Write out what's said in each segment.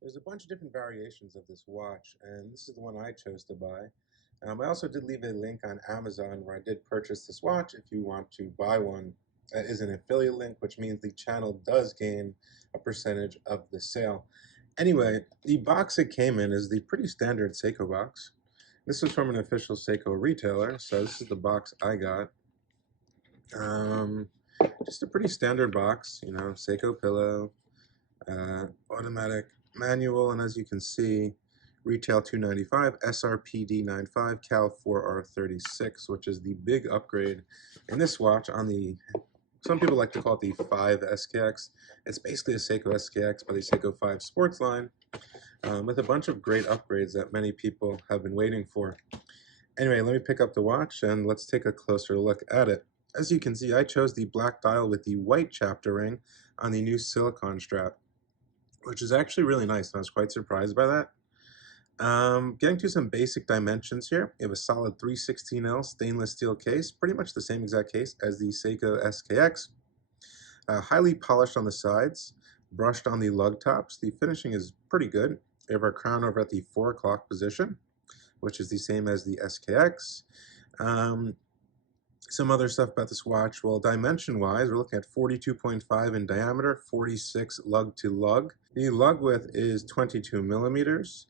There's a bunch of different variations of this watch, and this is the one I chose to buy. I also did leave a link on Amazon where I did purchase this watch if you want to buy one. That is an affiliate link, which means the channel does gain a percentage of the sale. Anyway, the box it came in is the pretty standard Seiko box. This is from an official Seiko retailer, so this is the box I got. Um, just a pretty standard box, you know, Seiko pillow, automatic manual, and as you can see, retail $295, SRPD75, Cal 4R36, which is the big upgrade in this watch on the, some people like to call it the 5 SKX. It's basically a Seiko SKX by the Seiko 5 sports line, with a bunch of great upgrades that many people have been waiting for. Anyway, let me pick up the watch and let's take a closer look at it. As you can see, I chose the black dial with the white chapter ring on the new silicone strap, which is actually really nice, and I was quite surprised by that. Getting to some basic dimensions here, you have a solid 316L stainless steel case, pretty much the same exact case as the Seiko SKX. Highly polished on the sides, brushed on the lug tops. The finishing is pretty good. We have our crown over at the 4 o'clock position, which is the same as the SKX. Some other stuff about this watch, well, dimension-wise, we're looking at 42.5 in diameter, 46 lug to lug. The lug width is 22 millimeters,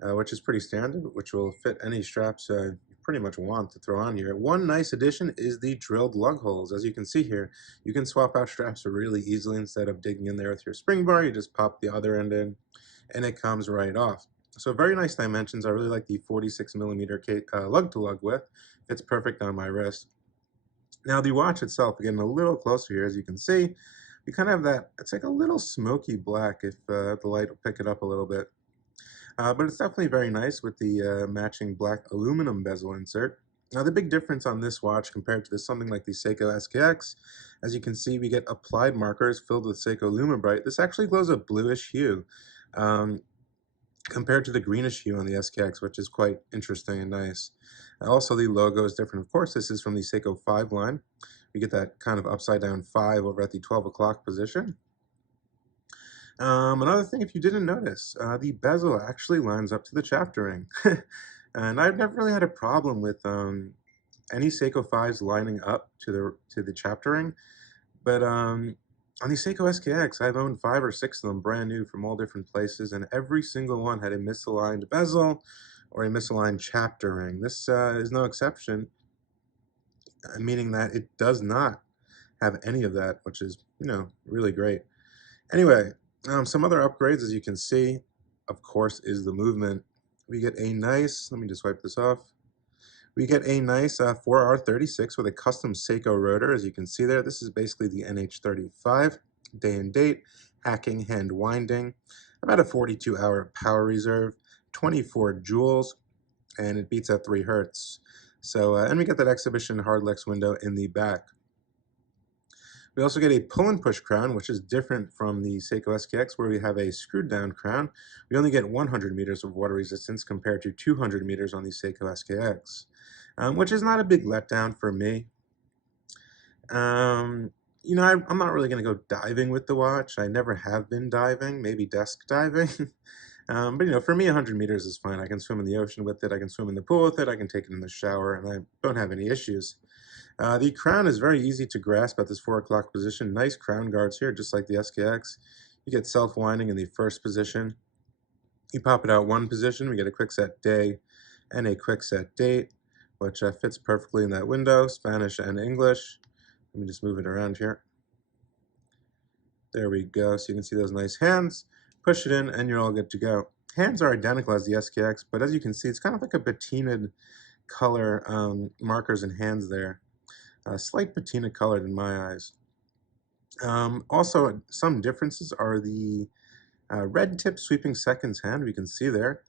which is pretty standard, which will fit any straps you pretty much want to throw on here. One nice addition is the drilled lug holes. As you can see here, you can swap out straps really easily. Instead of digging in there with your spring bar, you just pop the other end in, and it comes right off. So very nice dimensions. I really like the 46 millimeter lug to lug width. Fits perfect on my wrist. Now the watch itself, getting a little closer here, as you can see, we kind of have that, it's like a little smoky black if the light will pick it up a little bit. But it's definitely very nice with the matching black aluminum bezel insert. Now the big difference on this watch compared to something like the Seiko SKX, as you can see, we get applied markers filled with Seiko Lumibright. This actually glows a bluish hue. Compared to the greenish hue on the SKX, which is quite interesting and nice. Also, the logo is different. Of course, this is from the Seiko 5 line. We get that kind of upside down 5 over at the 12 o'clock position. Another thing, if you didn't notice, the bezel actually lines up to the chapter ring. And I've never really had a problem with any Seiko 5s lining up to the chapter ring. But on the Seiko SKX, I've owned 5 or 6 of them brand new from all different places, and every single one had a misaligned bezel or a misaligned chapter ring. This is no exception, meaning that it does not have any of that, which is, you know, really great. Anyway, some other upgrades, as you can see, of course, is the movement. We get a nice, let me just wipe this off. We get a nice 4R36 with a custom Seiko rotor, as you can see there. This is basically the NH35, day and date, hacking, hand winding, about a 42-hour power reserve, 24 joules, and it beats at 3 hertz. So, and we get that exhibition hardlex window in the back. We also get a pull and push crown, which is different from the Seiko SKX, where we have a screwed down crown. We only get 100 meters of water resistance compared to 200 meters on the Seiko SKX, which is not a big letdown for me. You know, I'm not really going to go diving with the watch. I never have been diving, maybe desk diving. But, you know, for me, 100 meters is fine. I can swim in the ocean with it. I can swim in the pool with it. I can take it in the shower, and I don't have any issues. The crown is very easy to grasp at this 4 o'clock position. Nice crown guards here, just like the SKX. You get self-winding in the first position. You pop it out one position, we get a quick set day and a quick set date, which fits perfectly in that window, Spanish and English. Let me just move it around here. There we go, so you can see those nice hands. Push it in and you're all good to go. Hands are identical as the SKX, but as you can see, it's kind of like a patinaed color markers and hands there. Slight patina colored in my eyes. Also, some differences are the red tip sweeping seconds hand, we can see there,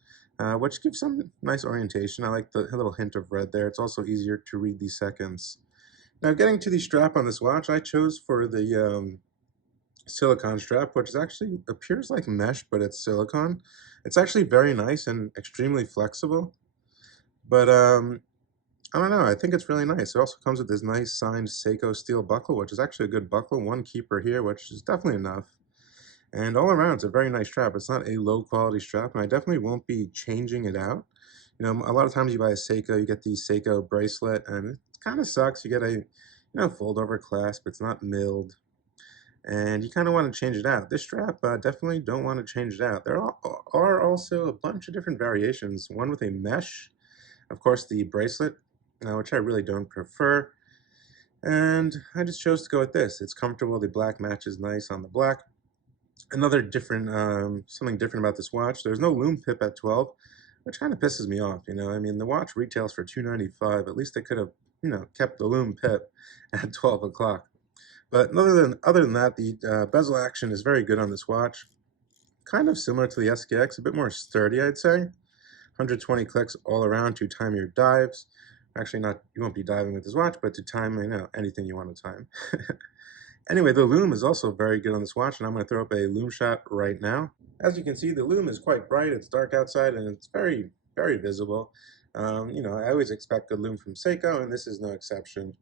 which gives some nice orientation. I like the little hint of red there. It's also easier to read the seconds. Now, getting to the strap on this watch, I chose for the silicone strap, which is actually appears like mesh, but it's silicone. It's actually very nice and extremely flexible. But I don't know, I think it's really nice. It also comes with this nice signed Seiko steel buckle, which is actually a good buckle. One keeper here, which is definitely enough. And all around, it's a very nice strap. It's not a low quality strap, and I definitely won't be changing it out. You know, a lot of times you buy a Seiko, you get the Seiko bracelet, and it kind of sucks. You get a, fold over clasp. It's not milled, and you kind of want to change it out. This strap, definitely don't want to change it out. There are also a bunch of different variations. One with a mesh, of course, the bracelet, which I really don't prefer. And I just chose to go with this. It's comfortable. The black matches nice on the black. Another different, something different about this watch, there's no Loom pip at 12, which kind of pisses me off, you know. I mean, the watch retails for $295. At least they could have, kept the Loom pip at 12 o'clock. But other than that, the bezel action is very good on this watch. Kind of similar to the SKX, a bit more sturdy, I'd say. 120 clicks all around to time your dives. Actually, not, you won't be diving with this watch, but to time, anything you want to time. Anyway, the Loom is also very good on this watch, and I'm going to throw up a Loom shot right now. As you can see, the Loom is quite bright. It's dark outside, and it's very, very visible. I always expect good Loom from Seiko, and this is no exception.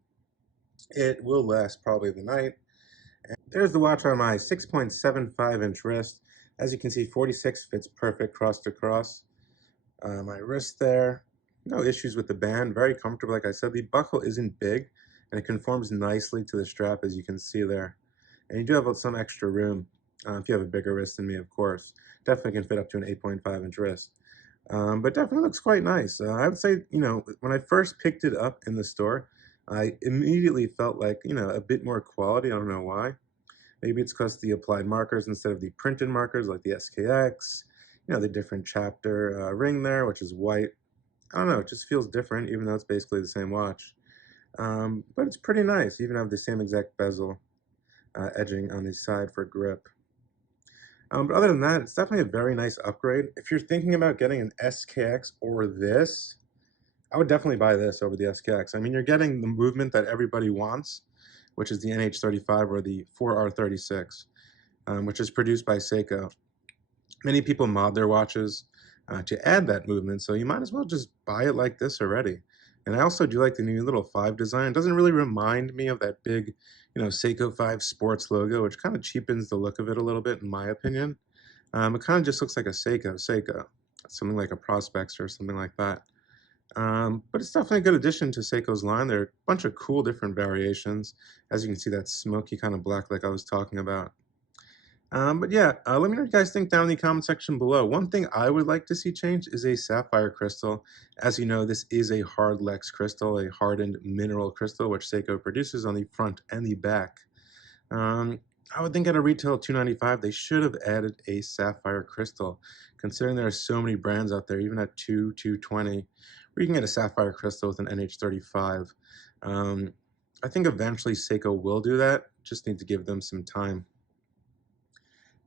It will last probably the night. And there's the watch on my 6.75-inch wrist. As you can see, 46 fits perfect cross to cross. My wrist there, no issues with the band, very comfortable. Like I said, the buckle isn't big, and it conforms nicely to the strap, as you can see there. And you do have some extra room, if you have a bigger wrist than me, of course. Definitely can fit up to an 8.5-inch wrist. But definitely looks quite nice. I would say, when I first picked it up in the store, I immediately felt like, a bit more quality. I don't know why. Maybe it's because the applied markers instead of the printed markers like the SKX, the different chapter ring there, which is white. I don't know, it just feels different, even though it's basically the same watch. But it's pretty nice. You even have the same exact bezel edging on the side for grip. But other than that, it's definitely a very nice upgrade. If you're thinking about getting an SKX or this, I would definitely buy this over the SKX. I mean, you're getting the movement that everybody wants, which is the NH35 or the 4R36, which is produced by Seiko. Many people mod their watches to add that movement, so you might as well just buy it like this already. And I also do like the new little 5 design. It doesn't really remind me of that big, Seiko 5 sports logo, which kind of cheapens the look of it a little bit, in my opinion. It kind of just looks like a Seiko, something like a Prospex or something like that. But it's definitely a good addition to Seiko's line. There are a bunch of cool different variations. As you can see, that smoky kind of black like I was talking about. But yeah, let me know what you guys think down in the comment section below. One thing I would like to see change is a sapphire crystal. As you know, this is a hard Lex crystal, a hardened mineral crystal, which Seiko produces on the front and the back. I would think at a retail $295, they should have added a sapphire crystal, considering there are so many brands out there, even at $220, where you can get a sapphire crystal with an NH35. I think eventually Seiko will do that, just need to give them some time.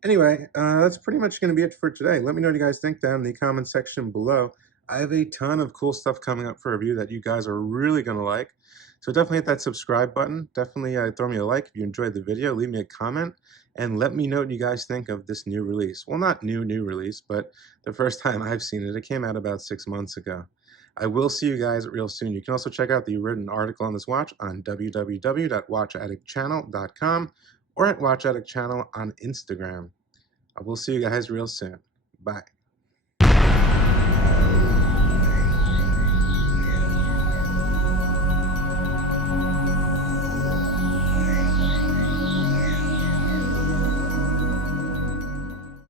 Anyway, that's pretty much going to be it for today. Let me know what you guys think down in the comment section below. I have a ton of cool stuff coming up for review that you guys are really going to like. So definitely hit that subscribe button. Definitely throw me a like if you enjoyed the video. Leave me a comment and let me know what you guys think of this new release. Well, not new release, but the first time I've seen it. It came out about 6 months ago. I will see you guys real soon. You can also check out the written article on this watch on www.watchaddictchannel.com or at Watch Addict Channel on Instagram. I will see you guys real soon. Bye.